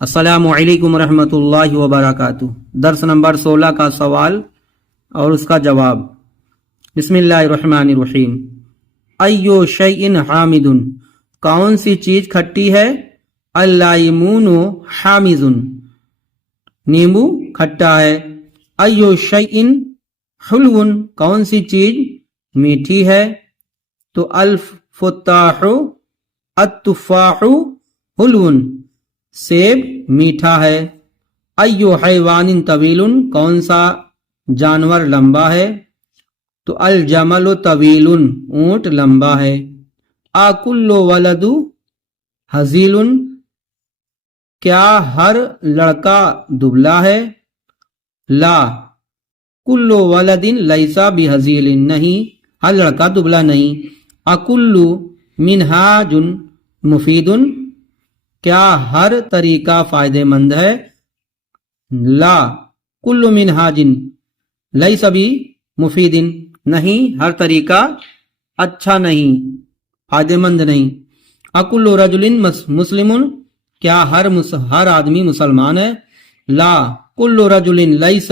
السلام علیکم ورحمۃ اللہ وبرکاتہ۔ درس نمبر 16 کا سوال اور اس کا جواب۔ بسم اللہ الرحمن الرحیم۔ ایو شیء حامد، کون سی چیز کھٹی ہے؟ اللیمون حامض، نیمبو کھٹا ہے۔ ایو شیء حلو، کون سی چیز میٹھی ہے؟ تو الفتاح التفاح حلو، سیب میٹھا ہے۔ ایو حیوان طویل، کون سا جانور لمبا ہے؟ تو الجمل طویل، اونٹ لمبا ہے۔ اکل ولد ہزیل، کیا ہر لڑکا دبلا ہے؟ لا کل ولد لیس بہزیل، نہیں ہر لڑکا دبلا نہیں۔ اکل منہاج مفید، کیا ہر طریقہ فائدہ مند ہے؟ لا کل منہاج لیس بمفید، نہیں ہر طریقہ اچھا نہیں فائدہ مند نہیں۔ اکل رجل مسلم، کیا ہر آدمی مسلمان ہے؟ لا کل رجل لیس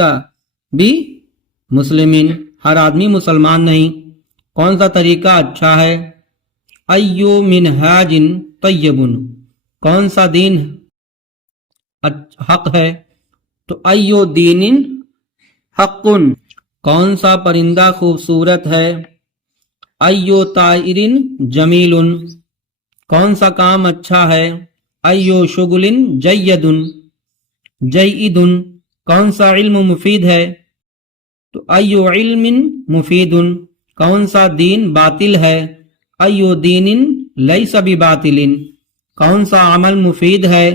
بمسلم، ہر آدمی مسلمان نہیں۔ کون سا طریقہ اچھا ہے؟ ایو منہاج طیب، کون سا دین حق ہے؟ تو ایو دین حق، کون سا پرندہ خوبصورت ہے؟ ایو طائر جمیل، کون سا کام اچھا ہے؟ ایو شغل جید، کون سا علم مفید ہے؟ تو ایو علم مفید، کون سا دین باطل ہے؟ ایو دین لیس بباطل، کون سا عمل مفید ہے؟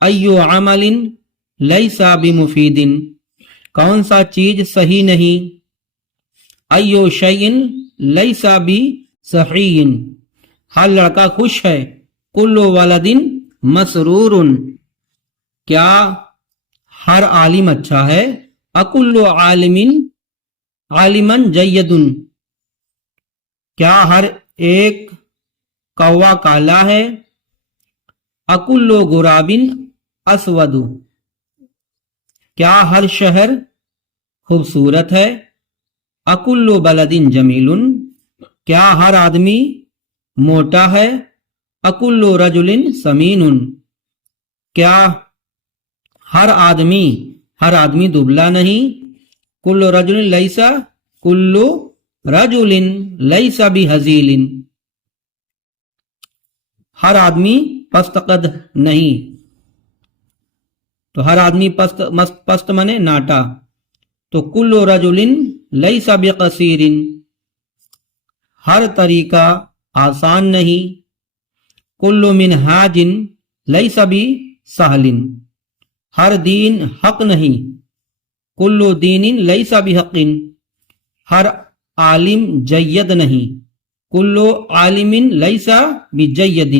ایو عمل لیس بمفید، کون سا چیز صحیح نہیں؟ ایو شیء لیس بصحیح، ہر لڑکا خوش ہے۔ کل ولد مسرور، کیا ہر عالم اچھا ہے؟ اکل عالما جید، کیا ہر ایک کوا کالا ہے؟ اکل غراب اسود، کیا ہر شہر خوبصورت ہے؟ اکل بلد جمیل، کیا ہر آدمی موٹا ہے؟ اکل رجل سمین، کیا ہر آدمی دبلا نہیں؟ کل رجل لیس بہزیل، ہر آدمی پست قد نہیں، تو ہر آدمی پست منے ناٹا۔ تو کل رجل لیس بقصیر، ہر طریقہ آسان نہیں۔ کل منہاج لیس بسہل، ہر دین حق نہیں۔ کل دین لیس بحق، ہر عالم جید نہیں۔ کل عالم لیس بجید۔